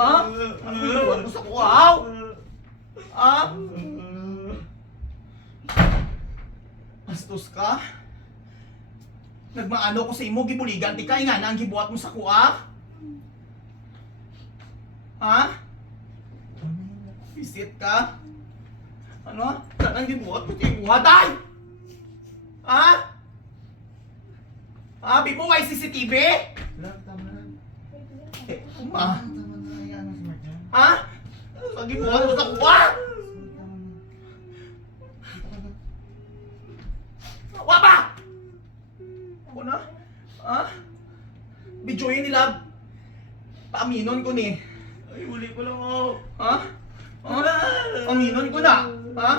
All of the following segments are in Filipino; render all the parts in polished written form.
Ha? Ano inuwan mo sa kuwaw? Ha? Bastos ka? Nagmaano ko sa imo, gibuligan ti ka, nga na ang gibuhat mo sa kuha? Ha? Visit ka? Ano? Kanang gibuhat mo ti imuha, tay? Ha? Ha? Di mo may CCTV? Love, tama na. Eh, Tama na. Hayaan mo si Mark yan. ha? Ang gibuhat mo sa kuha? Tama na. Dito ka na. Wa ba? Ako na? Ha? Bidyoin nila. Paaminon ko ni. Ay, huli ko lang ako. Ha? Ha? Paaminon ko na. Ha?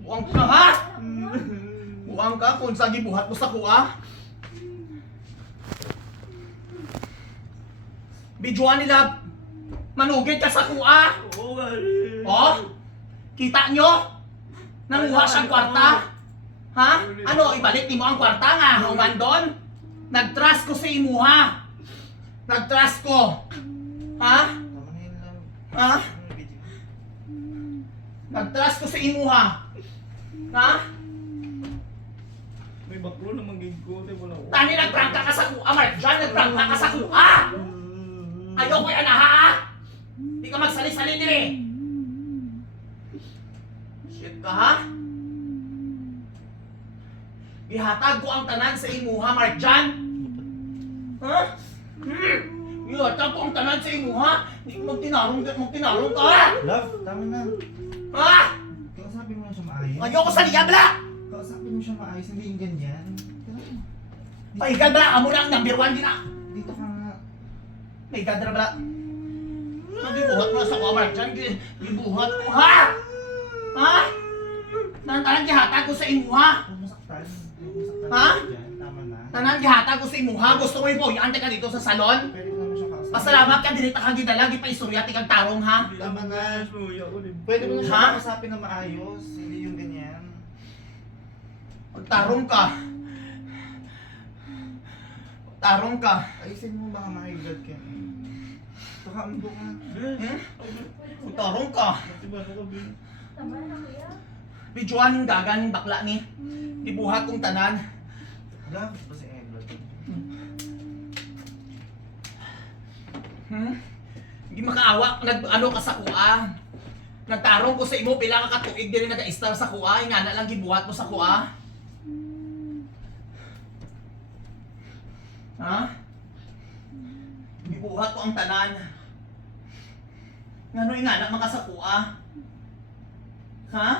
Buwang ko na, ha? Buwang ka kung sa gibuhat mo sa kuha. Bidyoan nila. Manugid ka sa kuha. Oo nga. Oh? Kita nyo? Nanguha siyang kwarta. Ha? Ano, ibalik ni mo ang kwarta nga, human doon? Nag-trust ko sa imuha. Nag-trust ko. Ha? Tama na yun, love. Ha? Ano yung video? Nag-trust ko sa imuha. Ha? May baklo naman gig ko. Wala ko. Tani, nagprangka ka sa kuha, Mark John. Nagprangka ka sa kuha. Ayaw ko'y anaha, ha? Di ka magsali-sali dire. Shit ka, ha? Ihatag ko ang tanan sa imuha, Mark John. Ha? Ihatag ko ang tanan sa imuha. Di ko magtinarong ka, ha? Love, tama na. Ha? Kausapin mo na siya maayos. Ayoko sa liyabla! Kausapin mo siya maayos, hindi yung ganyan. Pahigal ba? Amo na ang number 1 din, ha? Dito ka nga. Pahigal na ba? Nagibuhat mo sa kuha, Mark John. Gibuhat mo, ha? Ha? Tanan gihatag ko sa imuha. Huwag mo saktan. Huwag mo saktan. Ha? Dyan, tama na. Tanan gihatag ko sa imuha. Gusto mo ipoyante ka dito sa salon? Pwede mo naman siya kausapin. Pasalamat ka, dinita kang gidala, gipaistorya, tikang tarong, ha? Tama na. Suya ko din. Pwede mo na siya Ha? kausapin na maayos. Hindi yung ganyan. Magtarong ka. Magtarong ka. Ayusin mo baka makigad ka. Saka undo ka. Magtarong ka. Diba ako bin? Tama na, kuya. Bidyoan yung gagan yung bakla ni. Ibuhat kong tanan. Love, ba si Edward? Hindi makaawa. Ano ka sa kuha. Nagtarong ko sa imo, pila ka katuig din nag-star sa kuha. Nga na lang gibuhat mo sa kuha. Ha? Gibuhat ko ang tanan. Ngano nga na mga sa kuha? Ha?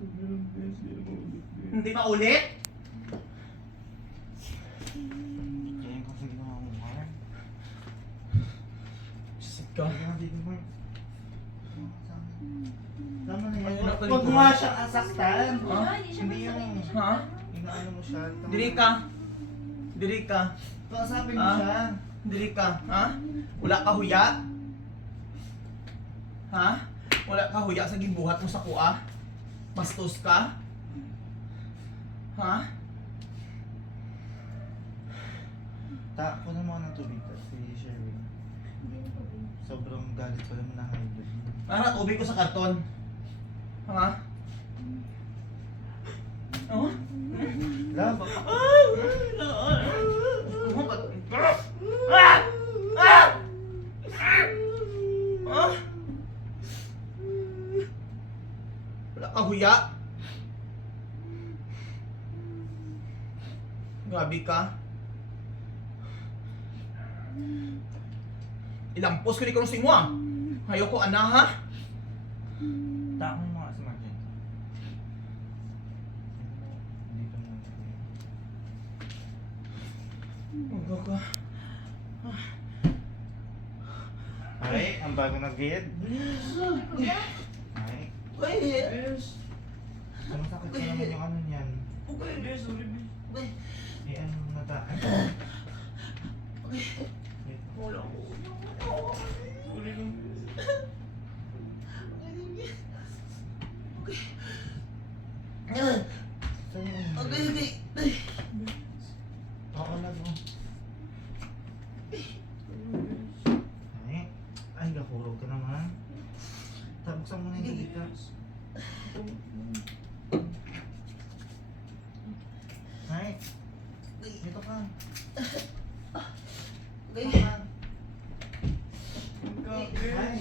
Sobrang best. Hindi na maulit. Hindi maulit? Kaya ko sa ginawa mo, Mark. Shit ka. Kaya nga dito, Mark. Tama na yan. Ayun, ako Huwag dito. mo nga siyang asaktan. Ha? Hindi siya Hindi masakit, yung- hindi siya Ha? masakit. Inaano mo siya. Tama Diri na. ka. Diri ka. Kausapin mo Ah? siya. Diri ka. Ha? Wala ka huya? Ha? Wala ka huya sa gibuhat mo sa kuha? Bastos ka? Ha? Tako na mo ng tubig tas si Sherwin. Sobrang galit pa naman na high blood. Para tubig ko sa karton. Ha? Oh? Love, baka... Ah! Ah! Ah! Wala ka huya? Grabe ka. Ilampos ko ni kung sino ah. Ayoko ana ha. Tako mo nga si Martin. Dito mo. Ugo ka. Ay, ang bago na gate. Kuya, Ay, Uy! Yes. sumasakit pa naman yung ano niyan. Uy! Yes, sorry. Uy! Eh, ano mo na ta? Uy! Wala ko. Sorry lang. Saan yung... Okay, okay. Ay! Ako lang, oh. Ay.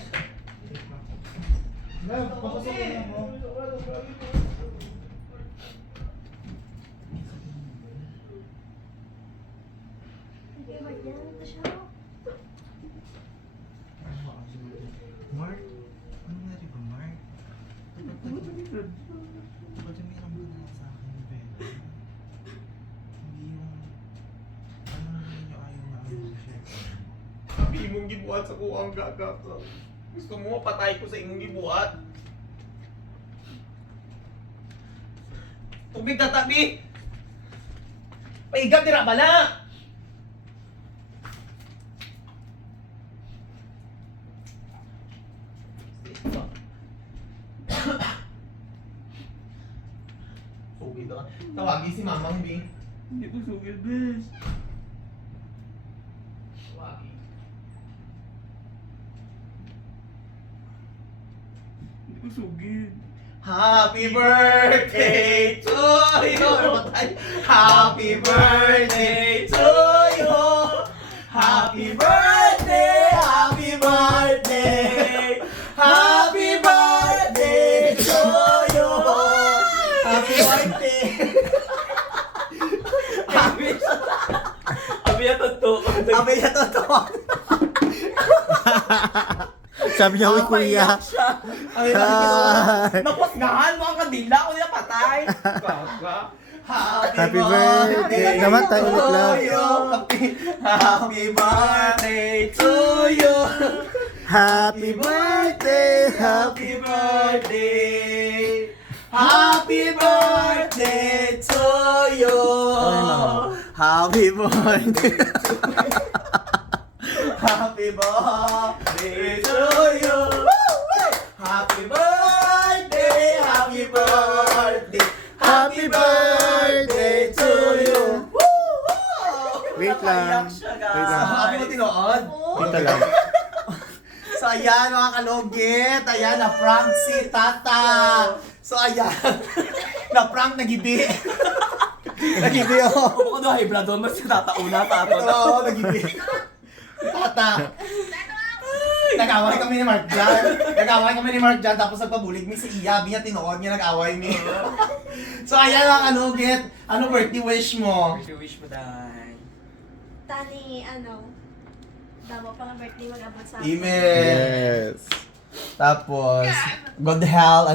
Love, papasok na ako. Sige, Marjan. Ito siya. Mark? Ano nangyari ba, Mark? Ba't umiram ka na lang sa akin ng pera? Hindi yung... Ano naman yung ayaw na ayaw sa chef? Sabi imong gibuhat sa kuwang gaga. Gusto mo patay ko sa imong gibuhat? Tubig na tabi! Paigab dira bala! Sugid ka. Tawagin si Mamang B. Hindi ko sugil, bes. Tawagin. Hindi ko sugil. Happy birthday to you! Happy birthday to you! Happy birthday! Happy birthday! Happy birthday to you! Happy birthday! Abi na totoo. Sabi niya totoo. Sabi niya, uy kuya. Ay, napasgahan mo ang kandila ko nila patay. Happy birthday. Naman tayo ulit lang. Happy birthday to you. Happy birthday. Happy birthday. Happy birthday to you. Happy birthday. Happy birthday to you. Happy birthday. Happy birthday. Happy birthday to you. Wait lang. Wait lang. Happy mo tinood? Dito lang. So ayan mga kalugit, ayan na-prank si Tata. So ayan, na-prank nagibi. Nagibi ako. Kung ano, high blood mo, si Tata una, Tata. Oo, nagibi. Tata. Nag-away kami ni Mark Jan. Nag-away kami ni Mark Jan, tapos nagpabulig mi si Iya. Biya tinuod niya, nag-away mi. So ayan mga kalugit, ano birthday wish mo? Wish mo dahil. Tani, damo pa nga birthday mag-abot sa akin. Email. Yes. Tapos, God hell,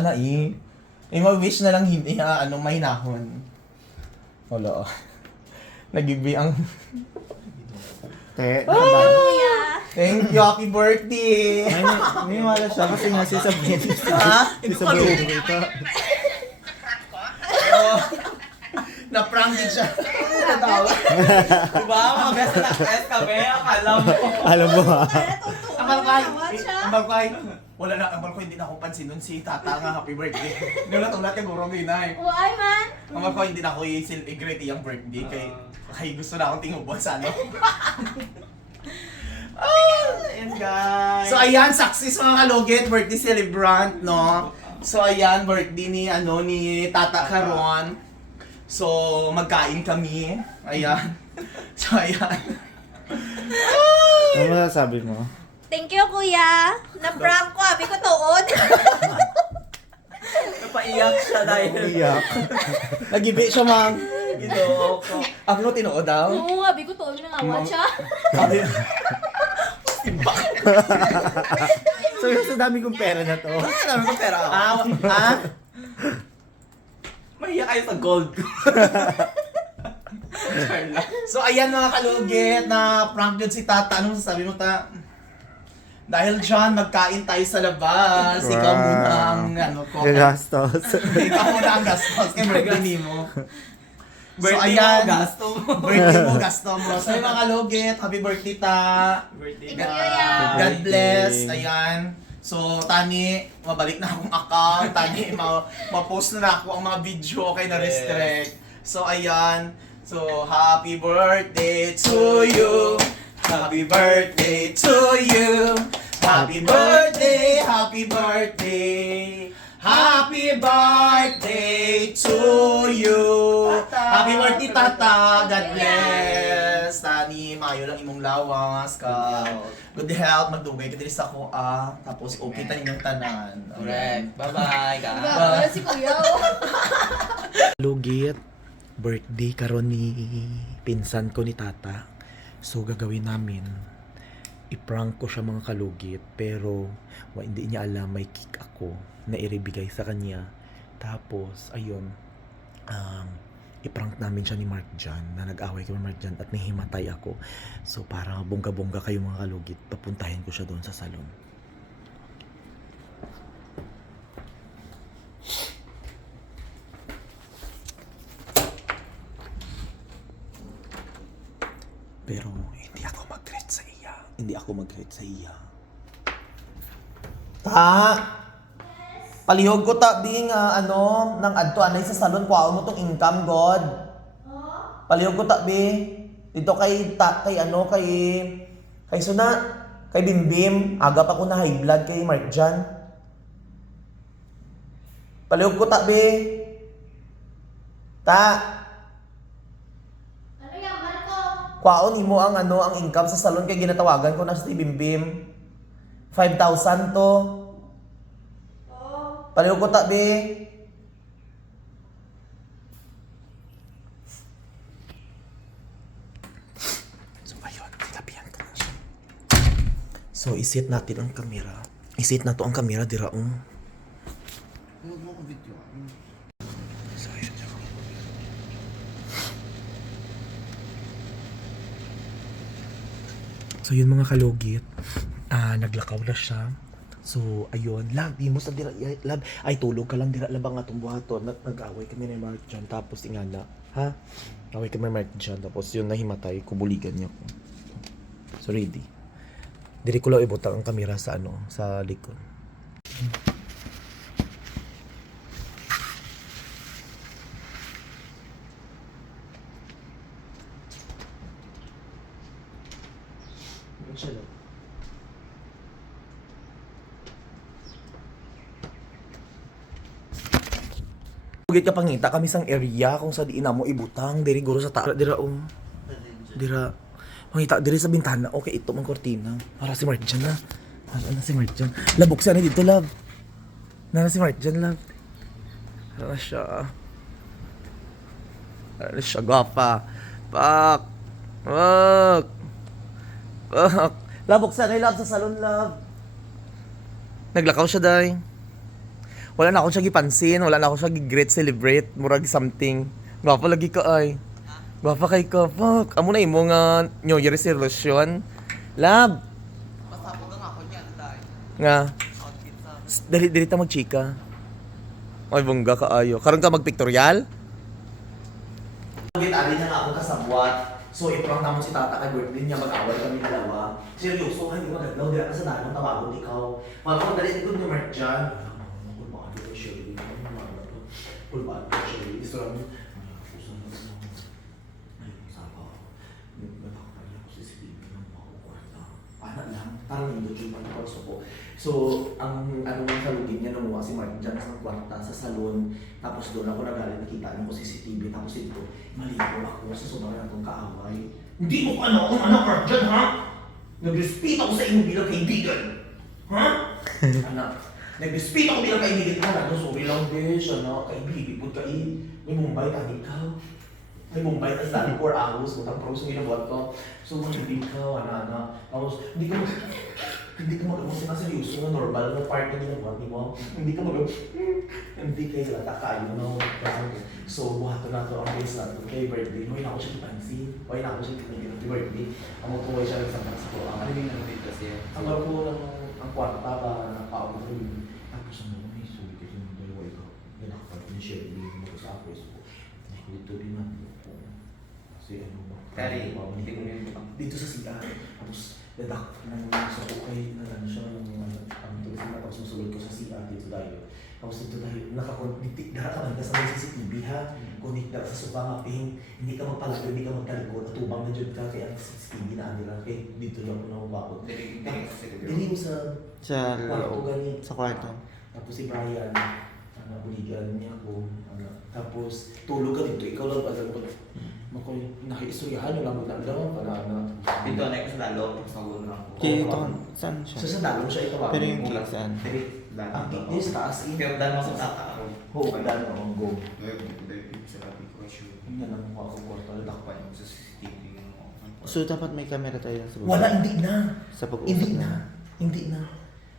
mag-wish na lang hindi, mahinahon. Wala. Nagibi ang... Te, Kuya! Thank you, happy birthday! may wala siya kasi nga sasabihin. Ha? Sasabihin mo ito. Oo. Na-prank din siya. Natawa. Diba? Mga best na best kami. Akala mo. Alam mo ha? Para totoo Ang na balkay, nawa siya. wala na, ang balkay, hindi na akong pansin nun si Tata nga, happy birthday. Hindi na tulat yung gurong din ay. Uy, man! Ang balkay, hindi na ako i-celebrate yung birthday, kay gusto na akong tingubon sa ano. Ayan, guys. So ayan, success mga kalugit, birthday celebrant, no? So ayan, birthday ni Tata karon. So magkain kami. Ayan. So ayan. Ano masasabi mo? Thank you, kuya! Na-prank ko, abi ko tuod. Napaiyak siya dahil. Iyak. Nagibi siya mang. Ginoo ko. Ako mo tinuod daw. Oo, abi ko tuod na ngawa siya. Sabi, So yung sa dami kong pera na to. Dami ko pera ako. Mahiya kayo sa gold ko. So ayan mga kalugit, na prank yun si Tata. Anong sasabi mo, Ta? Dahil dyan, magkain tayo sa labas. Ikaw Wow. muna ang ko. Gagastos. Ikaw muna ang gastos kay birthday mo. Birthday ayan. mo, gasto mo. Birthday mo, gasto mo. So yung mga kalugit, happy birthday, Ta. Birthday Thank you, ya. God bless. Ayan. So, Tani, mabalik na akong account. Tani, ma-post na ako ang mga video kay na-restrict. So, ayan. So, happy birthday to you. Happy birthday to you. Happy birthday, happy birthday. Happy birthday to you. Tata. Happy birthday, Tata. God bless. Tani. gani maayo lang imong lawas ka good health magdugay ka diri sa ako tapos okay ta ninyong tanan. Correct. Bye-bye, guys. Wala si Kuya. Lugit, birthday karon ni pinsan ko ni tata. So gagawin namin, i-prank ko siya mga kalugit, pero hindi niya alam may cake ako na iribigay sa kanya. Tapos, ayun, i-prank namin siya ni Mark Jan, na nag-away kami Mark Jan at nahimatay ako. So para bongga-bongga kayo mga kalugit, papuntahin ko siya doon sa salon. Pero hindi ako mag-greet sa iya. Hindi ako mag-greet sa iya. Ta. Palihog ko ta ding nang adto anay sa salon kuha mo tong income god. Palihog ko ta bi dito kay kay Suna, kay Bimbim, aga pa ko na high blood kay Mark Jan. Palihog ko ta bi. Ta. Ano yan, Marco? Kwaon imo ang ang income sa salon kay ginatawagan ko na si Bimbim. 5,000 to. Palihog ko ta be. So ayun, tinapian ko na siya. So isit natin ang kamera. Isit na to ang kamera dira So ayun siya. So yun mga kalugit, naglakaw na siya. So ayun, love, di mo sa dira, love, ay tulog ka lang dira labang atong buhaton. Nag-away kami ni Mark Jan, tapos ingana, ha? Away kami ni Mark Jan, tapos yun nahimatay, kubuligan niya ko. So ready. Diri ko lang ibutang ang kamera sa sa likod. Siya lang. Ugit ka pangita kami sang area kung sa diin mo ibutang diri guro sa dira dira mangita diri sa bintana okay ito mang kortina para si Mark Jan na na si Mark Jan labok siya na dito love na si Mark Jan love ano siya gwapa pak labok siya na love sa salon love naglakaw siya day. Wala na akong siya gipansin, wala na akong siya gi-great celebrate, murag something. Gwapa lagi ka ay. Gwapa kay ka, fuck. Amo na imo nga New Year resolution. Lab. Masapog ang ako niyan, dahil. Nga. Outfit sa... Dali ta magchika. Ay bongga ka ayo. Karon ka magpictorial? Gitari na nga akong kasabwat. So iprang namon si tata kay birthday niya mag-away kami dalawa. Seryoso, hindi magaglaw dira ka sa danon tawagon ikaw. Wala dali ko ni Mark Jan. Pulbaan ko siya. Gusto namin, puso na sa sabaw. Nagkakapaya ko sa CCTV ng mga kwarta. Anak lang, parang nindot yung pagkakorso ko. So, ang mga kalugin niya, namuha si Mark dyan sa kwarta, sa salon. Tapos doon ako nagalit, nakita niyo ko CCTV. Tapos ito, maligo ako sa sobrang natong kaaway. Hindi mo kung anak Mark dyan, ha? Nag-respect ako sa inyong bilang kaibigan. Ha? Anak. Nag-speak ako bilang kaibigan ka na. Sorry lang, besh. Kaibigan ko kain. May Mumbai ka, ikaw. May Mumbai ka sa 4 hours. Butang pros mo ginabuhat ko. So, mag-ibig ka, Tapos, hindi ka mag-ibig sinaseryoso na normal na part na ginabuhat mo. Hindi ka hindi kayo lata kayo, no? So, buhato na to ang base na to. Kay birthday, may na ako siya ipansin. May na ako siya ipansin. Happy birthday. Ang magkuhay siya nagsampak sa Quran. Ano yung nanonood kasi? Ang marko lang ang kwarta para nakaupo ko yun. Tapos ano, may sulit kasi yung dalawa ikaw. Yan ako pag in-share din mo sa ako. So, dito din natin po. Kasi ano ba? Kari, hindi ko rin butang. Dito sa sila. Tapos, dadak nang sa ukay na siya ng tulis na tapos masulit ko sa siya dito tayo. Tapos dito tayo, nakakontik na ka sa may CCTV ha. Connect na sa sofa mapping. Hindi ka magpalagay, hindi ka magkalikod. Atubang na dyan ka kaya ang CCTV na nila. Kaya dito lang ako nakabakot. Dili mo sa kwarto ganit. Sa kwarto. Tapos si Brian, buligan niya ako. Tapos tulog ka dito, ikaw lang alam ko. Makoy, nakiistoryahan nyo lang magdamdam para na. Dito na ko sa lalo, sa ulo lang ko. Kaya ito, saan siya? So sa dalong siya ito. Pero yung cake saan? Ang cake niya sa taas eh. Pero dahil mo sa tata ako. Ho, dahil mo ang go. Sa labi ko, sure. Hindi na lang ako kwarto. Lakpan yung sa CCTV mo. So, dapat may camera tayo sa baba? Wala, hindi na. Sa pag-uusap Hindi na. Hindi na.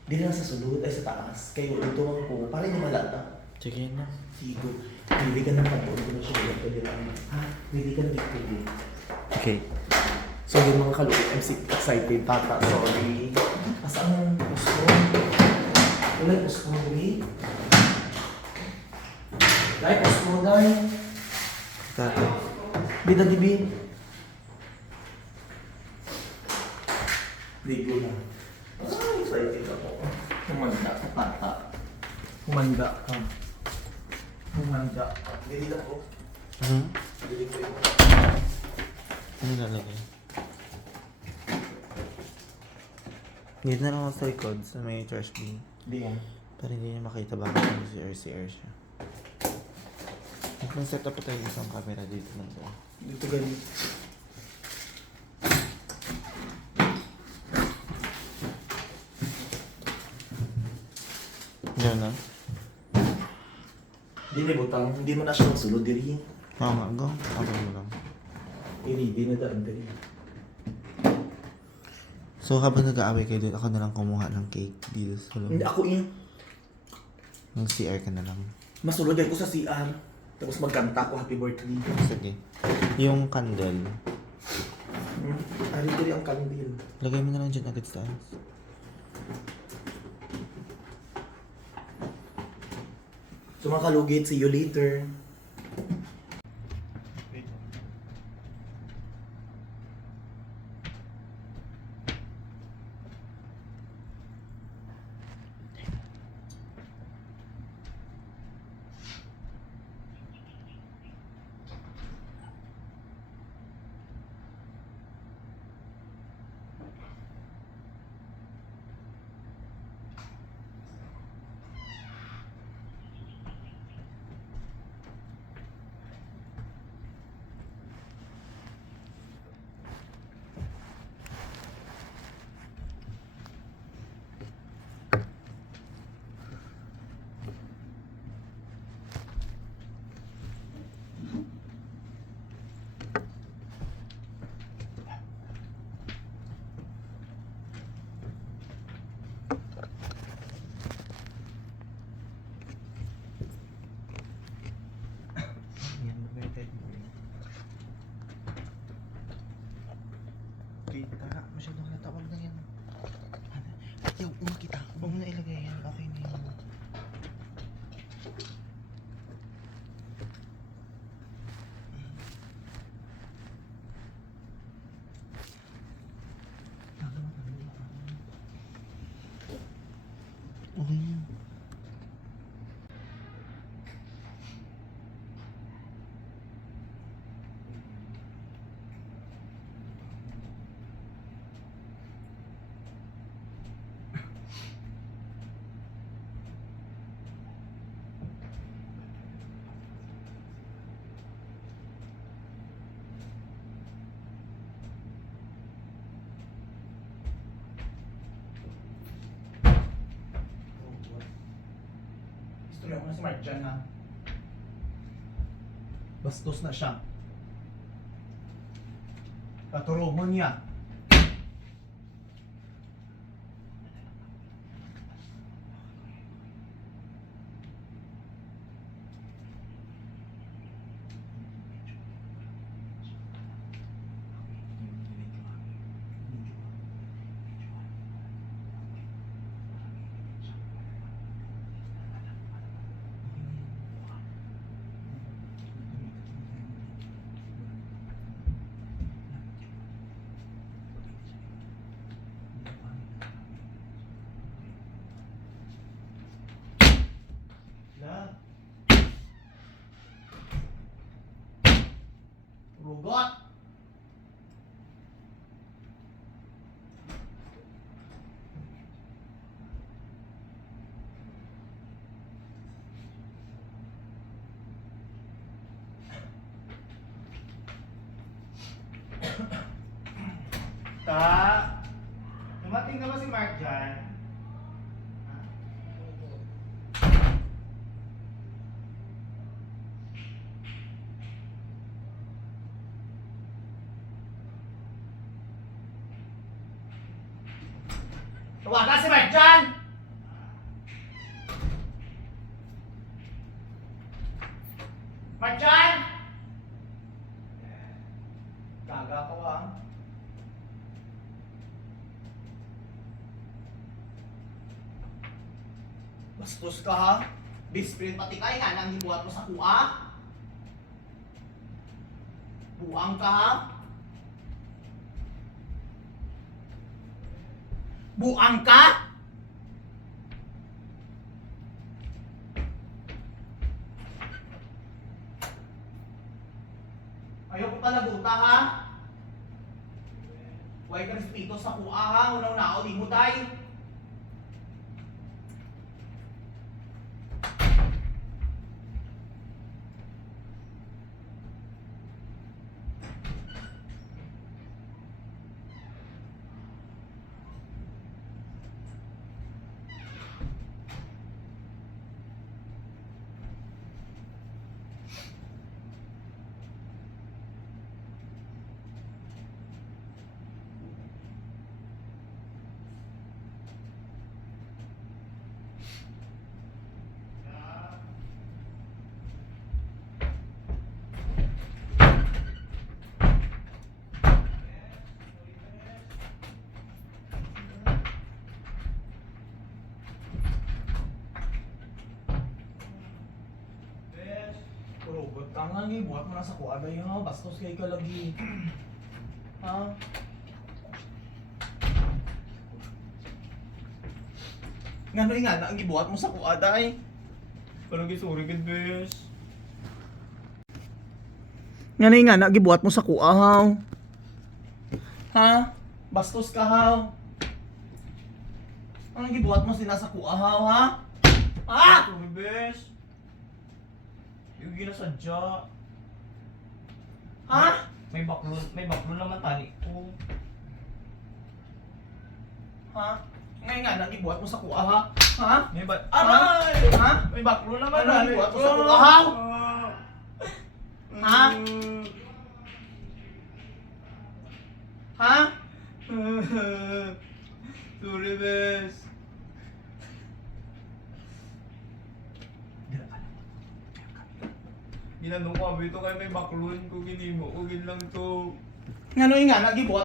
Hindi na sa sulod ay sa taas. Kayo ito ang po. Para hindi malata. Sige na. Sigo. Hindi ka na patuloy ko na siya. Pwede lang. Ha? Hindi ka na dito. Okay. So yung mga kalugit, I'm excited. Tata, sorry. Asaan ang gusto? Wala yung gusto mo, Lee? Dahil gusto mo, dahil. Tata. Bida, dibi. Ligo na. Ah, excited ako. Humanda ka, tata. Humanda ka. Humanda ka. Dili ako. Hmm? Dili ko yun. Ano lalagay? Dito na lang ako sa likod, sa may trash bin. Hindi yan. Para hindi niya makita baka kung CR siya. Mag-set up pa tayo isang camera dito ng doon. Dito ganito. Diyan na? Dili butang. Hindi mo na siya magsulod, dili. Oo nga, go. Abang mo lang. Hindi na daan, dili. So habang nag-aaway kayo doon, ako na lang kumuha ng cake dito sa Hindi loob. ako yun. Ng CR ka na lang. Masulod ko sa CR. Tapos magkanta ko, happy birthday. Sige. Yung candle, Ari dili ang kandil. lagay mo na lang dyan agad sa taas. So mga kalugit, see you later. Yan, mag-record mo rin. Okay, tara. Masyadong natawag na yan. Yaw, umakita. Huwag mo na ilagay yan. Okay na yan. Okay na. Istorya ko na si Mark dyan, ha? Bastos na siya. Katuro mo niya. Ta, dumating na ba si Mark dyan? Tawagan si Mark dyan! Mark dyan! Gaga ko ah. Bastos ka ha? Bisprit pati kay nga nang hibuhat mo sa kuha? Buang ka ha? Buang ka? Ayoko palaguta ha? Huwag ka respeto sa kuha ha? Unaw-nao di mo day. Kurugot ka nga ni, buhat mo na sa kuha day ha, bastos kay ka lagi. Ha? Ngano nga na ang gibuhat mo sa kuha day? Parang gisuri gid, bes. Ngano nga na gibuhat mo sa kuha ha? Ha? Bastos ka ha? Anong gibuhat mo sila sa kuha ha? Ha? Sorry, bes. Yung ginasadya. Ha? May baklon naman tani ko. Ha? Ngayon nga na gibuhat mo sa kuha ha? Ha? May ba... Aray! Ha? May baklon naman Ano, tani buhat ko. mo sa kukahaw? Ha? Ha? Sorry, bes. Ginanong ko, abito kayo may baklon ko, ginimo ko, gin lang to. Ngano nga na gibuhat